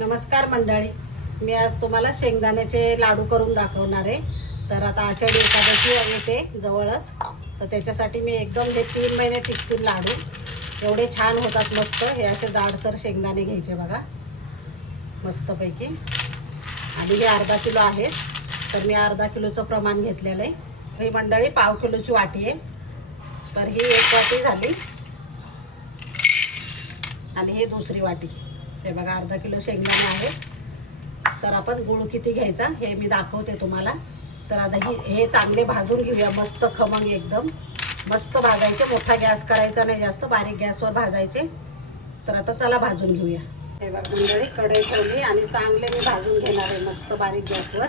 नमस्कार मंडळी. मी आज तुम्हाला शेंगदाण्याचे लाडू करून दाखवणार आहे. तर आता आषाढी एकादशी येते जवळच. तर त्याच्यासाठी मी एकदम हे तीन महिने टिकतील लाडू. एवढे छान होतात मस्त. हे असे जाडसर शेंगदाणे घ्यायचे बघा. मस्तपैकी. आणि हे अर्धा किलो आहे तर मी अर्धा किलोचं प्रमाण घेतलेलं आहे. ही मंडळी पाव किलोची वाटी आहे. तर ही एक वाटी झाली. आणि ही दुसरी वाटी. हे बघा अर्धा किलो शेंगदाणे आहे. तर आपण गुळ किती घ्यायचा हे मी दाखवते तुम्हाला. तर आता ही हे चांगले भाजून घेऊया मस्त खमंग एकदम. मस्त भाजायचे मोठा गॅस करायचा नाही जास्त बारीक गॅसवर भाजायचे. तर आता चला भाजून घेऊया. हे बघा मंडळी कढई ठेवली आणि चांगले मी भाजून घेणार आहे मस्त बारीक गॅसवर.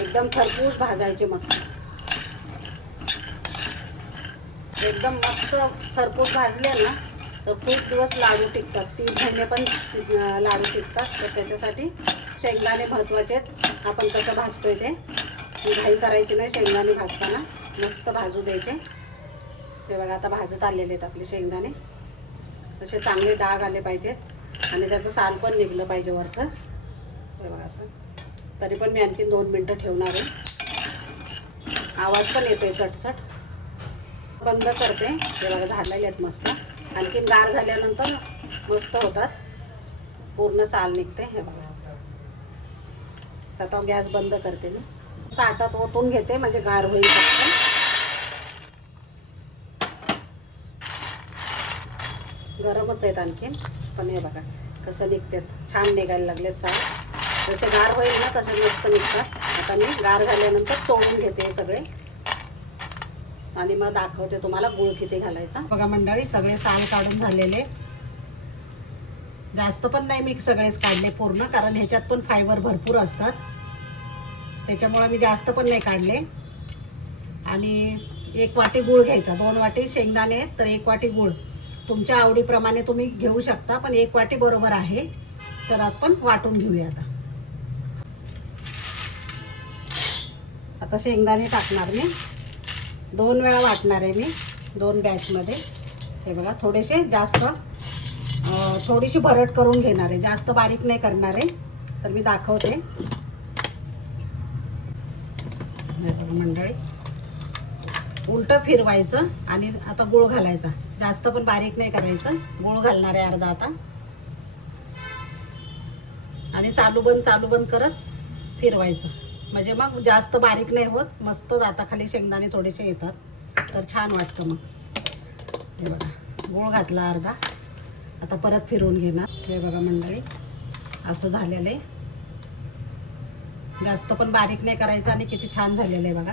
एकदम खरपूस भाजायचे मस्त. एकदम मस्त खरपूस भाजले ना तर खूप दिवस लाडू टिकतात. तीन महिने पण लाडू टिकतात. तर त्याच्यासाठी शेंगदाणे महत्त्वाचे आहेत. आपण कसं भाजतोय ते? घाई करायची नाही शेंगदाणे भाजताना. मस्त भाजू द्यायचे. ते बघा आता भाजत आलेले आहेत आपले शेंगदाणे. तसे चांगले डाग आले पाहिजेत. आणि त्याचं साल पण निघलं पाहिजे वरचं. ते बघा असं. तरी पण मी आणखी दोन मिनटं ठेवणार आहे. आवाज पण येतोय चटचट. बंद करते. ते बघा झालेले आहेत मस्त. आणखीन गार झाल्यानंतर मस्त होतात. पूर्ण साल निघते हे बघा. आता गॅस बंद करते मी. ताटात ओतून घेते म्हणजे गार होईल गरमच आहेत आणखीन. पण हे बघा कसं निघतात. छान निघायला लागले चाल जसे गार होईल ना तसे मस्त निघतात. आता मी गार झाल्यानंतर तोडून घेते हे सगळे. आणि मग दाखवते तुम्हाला गुळ किती घालायचा. बघा मंडळी सगळे साल काढून झालेले. जास्त पण नाही मी सगळेच काढले पूर्ण कारण ह्याच्यात पण फायबर भरपूर असतात. त्याच्यामुळे मी जास्त पण नाही काढले. आणि एक वाटी गुळ घ्यायचा दोन वाटी शेंगदाणे आहेत तर एक वाटी गुळ. तुमच्या आवडीप्रमाणे तुम्ही घेऊ शकता पण एक वाटी बरोबर आहे. तर आपण वाटून घेऊया आता. आता शेंगदाणे टाकणार मी. दोन वेळा वाटणार आहे मी दोन बॅचमध्ये हे बघा थोडेसे जास्त थोडीशी भरट करून घेणार आहे. जास्त बारीक नाही करणार आहे. तर मी दाखवते. मंडळी. उलटं फिरवायचं आणि आता गुळ घालायचा. जास्त पण बारीक नाही करायचं. गुळ घालणार आहे अर्धा आता. आणि चालू बंद चालू बंद करत फिरवायचं. म्हणजे मग जास्त बारीक नाही होत. मस्त दाताखाली शेंगदाणे थोडेसे येतात. तर छान वाटतं मग. हे बघा गोळ घातला अर्धा. आता परत फिरवून घेणार. हे बघा मंडळी असं झालेलं आहे. जास्त पण बारीक नाही करायचं आणि किती छान झालेलं आहे बघा.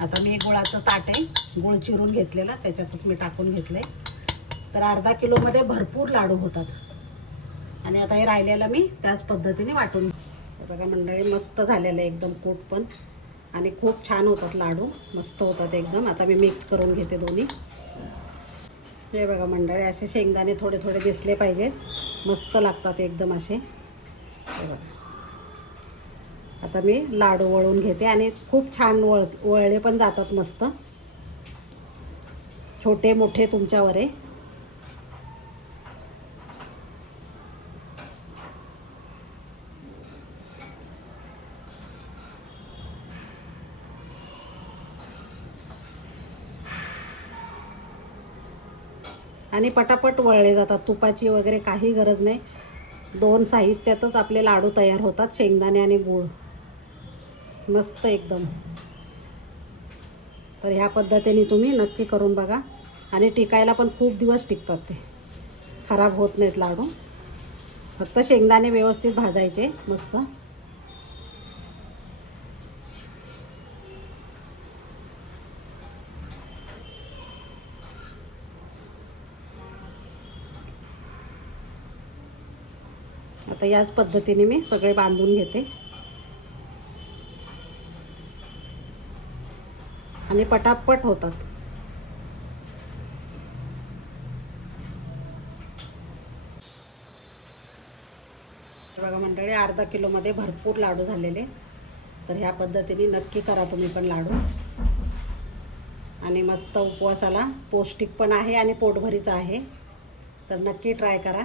आता मी गुळाचं ताट आहे गुळ चिरून घेतलेला त्याच्यातच मी टाकून घेतलं आहे तर अर्धा किलोमध्ये भरपूर लाडू होतात. आणि आता हे राहिलेलं मी त्याच पद्धतीने वाटून बघा मंडळी मस्त झालेलं आहे एकदम कूट पण. आणि खूप छान होतात लाडू. मस्त होतात एकदम. आता मी मिक्स करून घेते दोन्ही. हे बघा मंडळी असे शेंगदाणे थोडे थोडे दिसले पाहिजेत. मस्त लागतात एकदम असे. हे बघा. आता मी लाडू वळून घेते आणि खूप छान वळ वळले पण जातात मस्त. छोटे मोठे तुमच्यावर आहे. आणि पटापट वळले जातात. तुपाची वगैरे काही गरज नाही. दोन साहित्यातच आपले लाडू तयार होतात शेंगदाणे आणि गूळ. मस्त एकदम. तर ह्या पद्धतीने तुम्ही नक्की करून बघा. आणि टिकायला पण खूप दिवस टिकतात ते. खराब होत नाहीत लाडू. फक्त शेंगदाणे व्यवस्थित भाजायचे मस्त. आता याच पद्धतीने मी सगळे बांधून घेते. आणि पटापट होतात. बघा मंडळी अर्धा किलोमध्ये भरपूर लाडू झालेले. तर ह्या पद्धतीने नक्की करा तुम्ही पण लाडू. आणि मस्त उपवासाला पौष्टिक पण आहे आणि पोटभरीचं आहे. तर नक्की ट्राय करा.